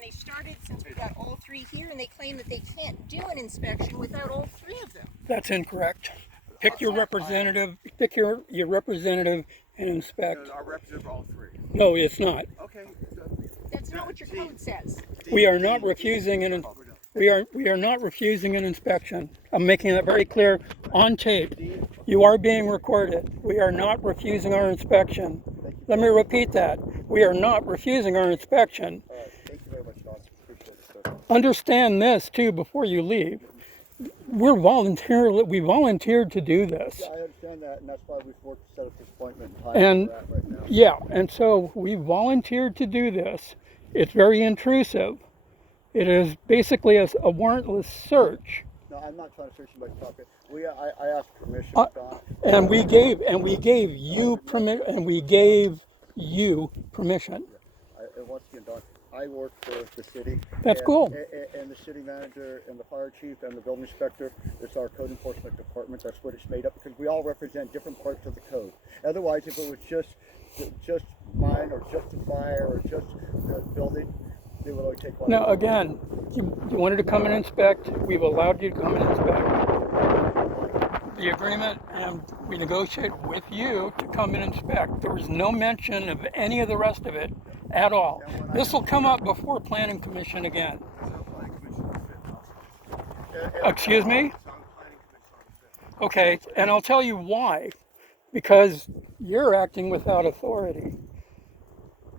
and they started since we got all three here, and they claim that they can't do an inspection without all three of them. That's incorrect. Pick your representative. Pick your representative and inspect. Our representative are all three. No, it's not. Okay. That's not what your code says. We are not refusing an. We are not refusing an inspection. I'm making that very clear on tape. You are being recorded. We are not refusing our inspection. Let me repeat that. We are not refusing our inspection. All right. Thank you very much, Don. Appreciate it, sir. Understand this too before you leave. We volunteered to do this. Yeah, I understand that, and that's why we've worked to set up this appointment and time And where we're at right now. yeah, and so we volunteered to do this. It's very intrusive. It is basically a warrantless search. No, I'm not trying to search anybody's property. I asked permission, Don. And we gave you permission. And we gave you permission. And once again, Don, I work for the city. That's cool. And the city manager and the fire chief and the building inspector, it's our code enforcement department. That's what it's made up, because we all represent different parts of the code. Otherwise, if it was just mine or just the fire or just the building, it would only take one. Now, again, you wanted to come and inspect. We've allowed you to come and inspect. The agreement, and we negotiate with you to come and inspect. There was no mention of any of the rest of it at all. This will come up before Planning Commission again. Excuse me? Okay, and I'll tell you why. Because you're acting without authority.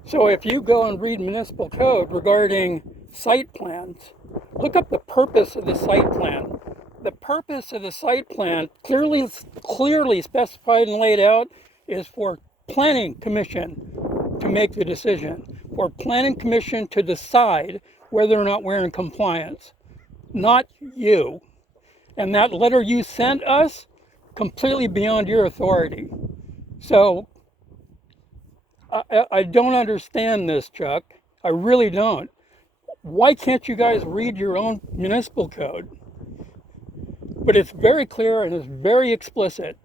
So if you go and read municipal code regarding site plans, look up the purpose of the site plan. The purpose of the site plan, clearly specified and laid out, is for Planning Commission to make the decision. For Planning Commission to decide whether or not we're in compliance, not you. And that letter you sent us, completely beyond your authority. So I don't understand this, Chuck. I really don't. Why can't you guys read your own municipal code? But it's very clear and it's very explicit.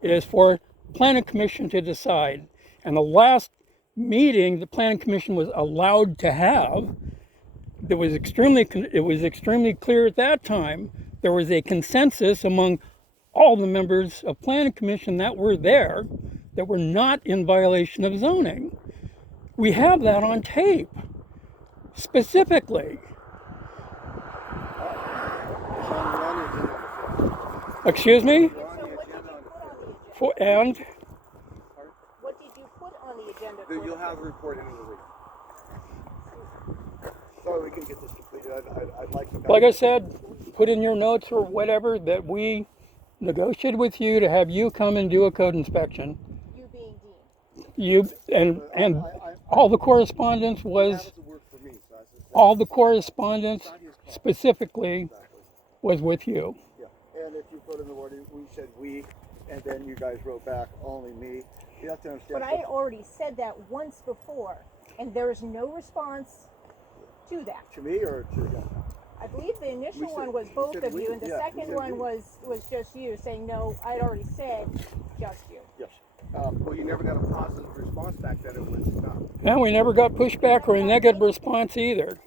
It is for Planning Commission to decide. And the last meeting the Planning Commission was allowed to have, it was extremely clear at that time. There was a consensus among all the members of Planning Commission that were there that were not in violation of zoning. We have that on tape, specifically. Excuse me? And? What did you put on the agenda? You'll have a report in the week. So we can get this completed. I'd like to. Like I said, put in your notes or whatever that we negotiated with you to have you come and do a code inspection. You being dean. You and all the correspondence was specifically was with you. Yeah, and if you put in the word, we said we, and then you guys wrote back only me. You have to understand. But I had already said that once before, and there is no response to that. To me or to them? I believe the initial one was both of you, and the second one was just you saying, no, I'd already said just you. Yes. Well, you never got a positive response back that it was not. No, we never got pushback or a negative response either.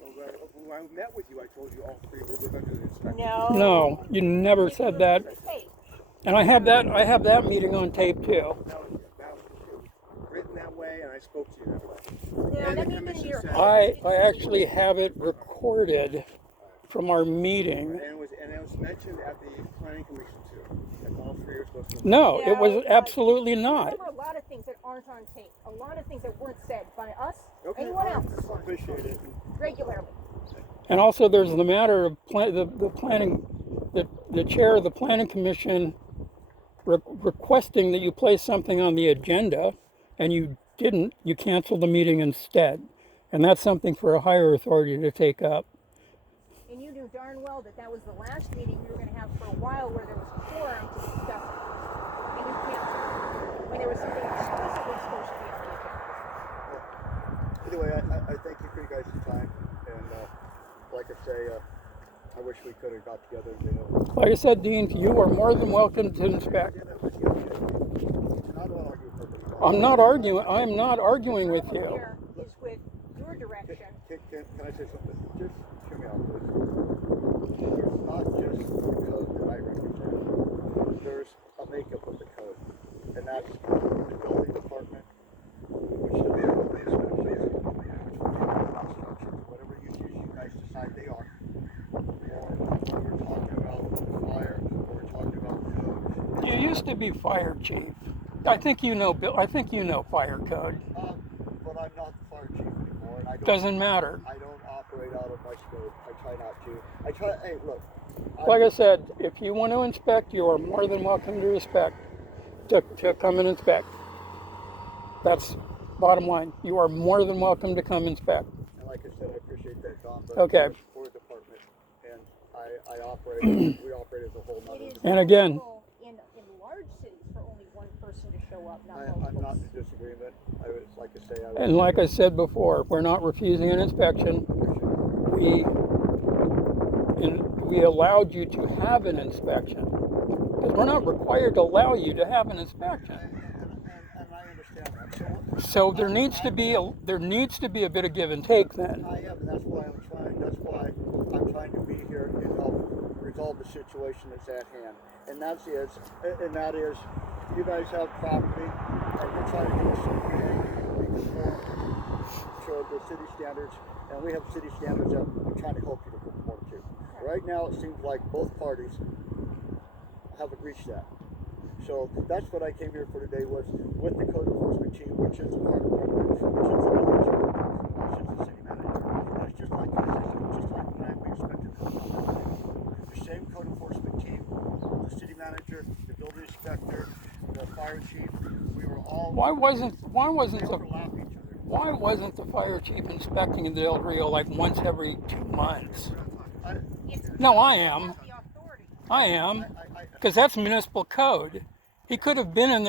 When I met with you, I told you all three were going to do the inspection. No, you never said that. And I have that meeting on tape too. That was written that way, and I spoke to you that way. No, let me finish your. I actually have it recorded from our meeting. And it was mentioned at the Planning Commission too. And all three are supposed to. No, it was absolutely not. There were a lot of things that aren't on tape. A lot of things that weren't said by us, anyone else. Appreciate it. Regularly. And also, there's the matter of the chair of the Planning Commission requesting that you place something on the agenda, and you didn't. You canceled the meeting instead, and that's something for a higher authority to take up. And you knew darn well that that was the last meeting we were going to have for a while, where there was a quorum to discuss it, and you canceled when there was something explicitly supposed to be on the agenda. Anyway, I thank you for you guys' time, and like I say, I wish we could have got together. Like I said, Dean, you are more than welcome to inspect. I'm not arguing with you. Here is with your direction. function. Can I say something? Just hear me out, please. There's not just the code that I represent. There's a makeup of the code, and that's the building department, which the building inspector, which would be the construction, whatever you guys decide they are. Or we're talking about fire, or we're talking about code. You used to be fire chief. I think you know Bill. I think you know fire code. But I'm not the fire chief anymore, and I don't. Doesn't matter. I don't operate out of my scope. I try not to. I try. Hey, look. Like I said, if you want to inspect, you are more than welcome to come and inspect. That's bottom line. You are more than welcome to come inspect. And like I said, I appreciate that, Don. But Okay. For the department, and I operate. We operate as a whole. Not It is as And again, typical in large cities for only one person to show up, not I'm multiple. not in disagreement. I was like I say. and like I said before, we're not refusing an inspection. We allowed you to have an inspection because we're not required to allow you to have an inspection. And I understand that. So there needs to be a bit of give and take then. I am, and that's why I'm trying. That's why I'm trying to be here and help resolve the situation that's at hand. And that is, you guys have property, and you're trying to do something to the city standards, and we have city standards that we're trying to help you to conform to. Right now, it seems like both parties haven't reached that. So that's what I came here for today, was with the code enforcement team, which is the fire department, which is the building inspector, which is the city manager. And it's just like when we inspected the same code enforcement team, the city manager, the building inspector, the fire chief. We were all Why wasn't overlap each other. Why wasn't the fire chief inspecting the Del Rio like once every 2 months? No, I am. The authority. I am. Because that's municipal code. He could have been in there